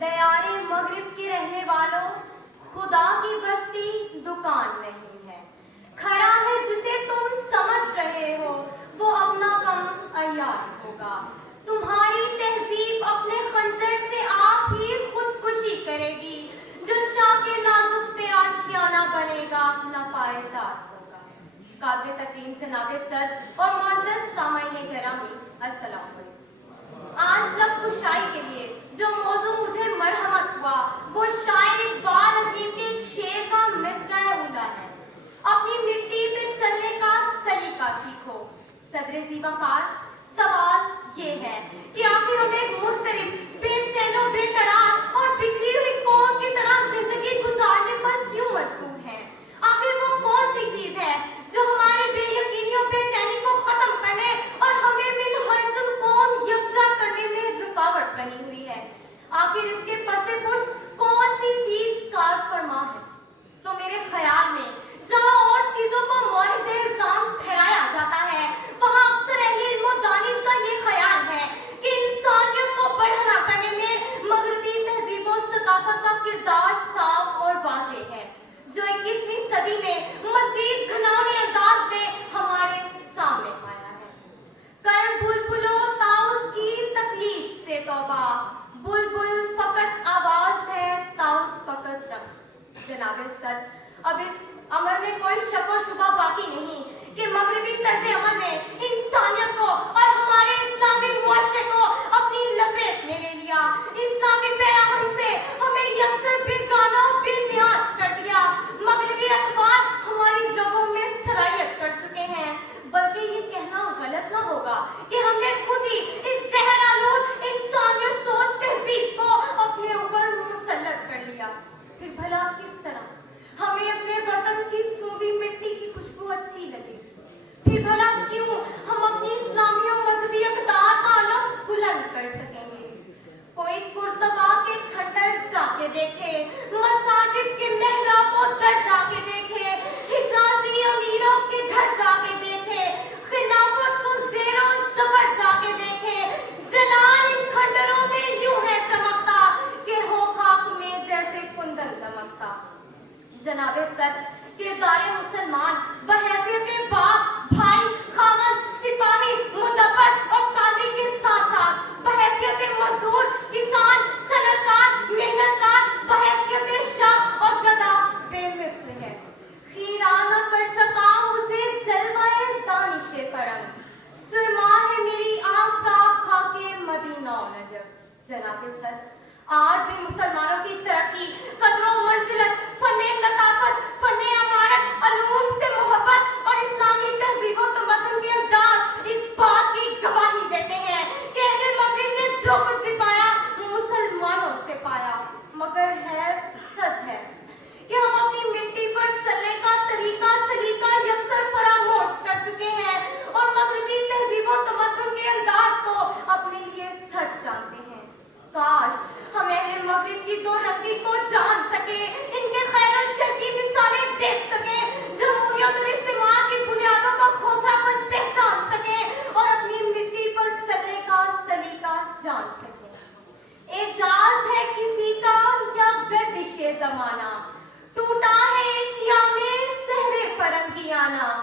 دیارے مغرب کے رہنے والوں، خدا کی بستی دکان نہیں ہے۔ کھڑا ہے جسے تم سمجھ رہے ہو وہ اپنا کم عیار ہوگا۔ تمہاری تہذیب اپنے خنجر سے آپ ہی خودکشی کرے گی۔ جو شاہ کے نازک پہ آشیانہ بنے گا اپنا پائیدار ہوگا۔ قابل تکریم جناب صدر اور معزز سامعین گرامی، السلام علیکم۔ آج لب کشائی کے لیے جو موضوع مجھے مرحمت ہوا وہ شاعر اقبال عظیم کے ایک شعر کا مصرع اولا ہے۔ اپنی مٹی پہ چلنے کا سلیقہ سیکھو۔ صدر زیبا کار، سوال یہ ہے کہ آخر ہم ایک مضطرب، بے چین و بے قرار اور بکھری ہوئی قوم کی طرح زندگی گزارنے پر کیوں مجبور ہیں؟ آخر وہ کون سی چیز ہے جو ہماری بے یقینی اور بے چینی کو ختم کرنے اور ہمیں منحرف قوم یکجا کرنے میں رکاوٹ بنی ہوئی ہے؟ آخر اس کے پس پشت کون سی چیز کار فرما ہے؟ تو میرے خیال میں جہاں اور چیزوں کو مورد الزام ٹھہرایا جاتا ہے وہاں اکثر اہل علم و دانش کا یہ خیال ہے کہ انسانیت کو بڑھنا کرنے میں مغربی تہذیب و ثقافت کا کردار صاف اور واضح ہے، جو 21ویں صدی میں مزید گھناؤنے انداز میں ہمارے سامنے آیا ہے۔ کرن بلبلوں تاؤس کی تکلیف سے توبہ، بلبل فقط آواز ہے تاؤس فقط رنگ۔ جناب صدر، اب اس امر میں کوئی شک و شبہ باقی نہیں کہ مغربی طرز عمل نے انسانیت کو اور ہمارے اسلامی معاشرے کو اپنی لپیٹ میں لے لیا۔ اسلامی پیغام سے ہمیں یکسر بیگانہ و بے نیاز کر دیا۔ مغربی اطوار ہماری رگوں میں سرایت کر چکے ہیں، بلکہ یہ کہنا غلط نہ ہوگا کہ ہم نے خود ہی اس زہر آلود انسانیت سوز تہذیب کو اپنے اوپر مسلط کر لیا۔ پھر بھلا کس طرح ہمیں اپنے وطن کی سوندھی مٹی کی خوشبو اچھی لگے؟ پھر بھلا کیوں ہم اپنی اسلامی و مذہبی اقدار کا علم بلند کر سکیں گے؟ کوئی قرطبہ کے کھٹر جا کے دیکھے، مساجد کے محراب و در جا کے دیکھے، حجازی امیروں کے گھر جا کے دیکھے، خلافت کو زیر و زبر جا کے دیکھے۔ جلال ان کھنڈروں میں یوں ہے چمکتا کہ ہو خاک میں جیسے کندن دمکتا۔ جناب صدر، کردار مسلمان بحیثیت باپ، بھائی، خاوند، سپاہی، مدبر اور قاضی کے ساتھ ساتھ بحیثیت مزدور، کسان، صنعتکار، محنتکار، بحیثیت شاہ اور گدا بے مثل ہے۔ خیرہ نہ کر سکا مجھے جلوہ دانش فرنگ، سرما ہے میری آنکھ کا خاکِ مدینہ و نجف۔ جناب صدر، آج بھی مسلمانوں کی ترقی، قدر و منزلت، فن لطافت، فن عمارت، علوم سے محبت اور اسلامی تہذیب و تمدن کے انداز اس بات کی گواہی دیتے ہیں کہ اہل مغرب نے جو کچھ بھی پایا وہ مسلمانوں سے پایا، مگر ہے سچ ہے کہ ہم اپنی مٹی پر چلنے کا طریقہ سلیقہ یکسر فراموش کر چکے ہیں اور مغربی تہذیب و تمدن کے انداز کو اپنے لیے سچ جانتے ہیں۔ کاش ہم اہل مغرب کی دو رنگی کو جان سکے، ان کے خیر و شر کی مثالیں دیکھ سکے، جمہوریت اور استعمار کی بنیادوں کا کھوکھلا پن پہچان سکے اور اپنی مٹی پر چلنے کا سلیقہ جان سکے۔ اعجاز ہے کسی کا یا گردش زمانہ، ٹوٹا ہے ایشیا میں سحر فرنگیانہ۔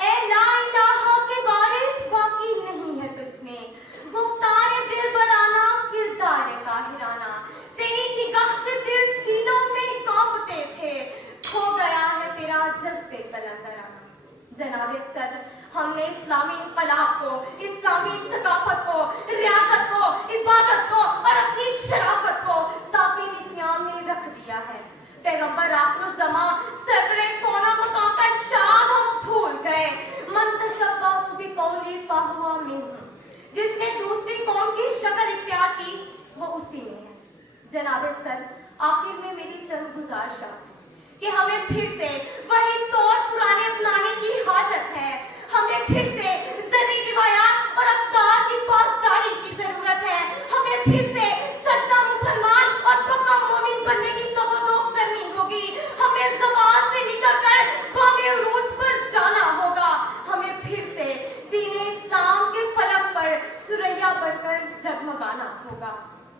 اے لا الہ کے وارث باقی نہیں ہے تجھ میں، گفتار دل برانہ، کردار قاہرانہ۔ تیری نگاہ سے دل سینوں میں کانپتے تھے، کھو گیا ہے تیرا جذبے قلندرانہ۔ جناب صدر، ہم نے اسلامی انقلاب کو، اسلامی ثقافت کو، ریاست کو، عبادت کو اور اپنی شرافت کو تاکہ نسیان میں رکھ دیا ہے۔ پیغمبر آخر الزماں سرورِ کونہ مقام کا ارشاد ہم بھول گئے، من تشبہ بقوم فہو منہم۔ جس نے دوسری قوم کی شکل اختیار کی وہ اسی میں ہے۔ جناب صدر، آخر میں میری چند گزارشات ہے کہ ہمیں پھر سے وہی طور پرانے اپنانے کی حاجت ہے۔ ہمیں پھر سے زرعی روایات اور اقدار کی پاسداری کی ضرورت ہے۔ ہمیں پھر سے سچا مسلمان اور پکا مومن بننے کی توقع کرنی ہوگی۔ ہمیں زوال سے نکل کر بام عروج پر جانا ہوگا۔ ہمیں پھر سے دین اسلام کے فلک پر سریا بن کر جگمگانا ہوگا۔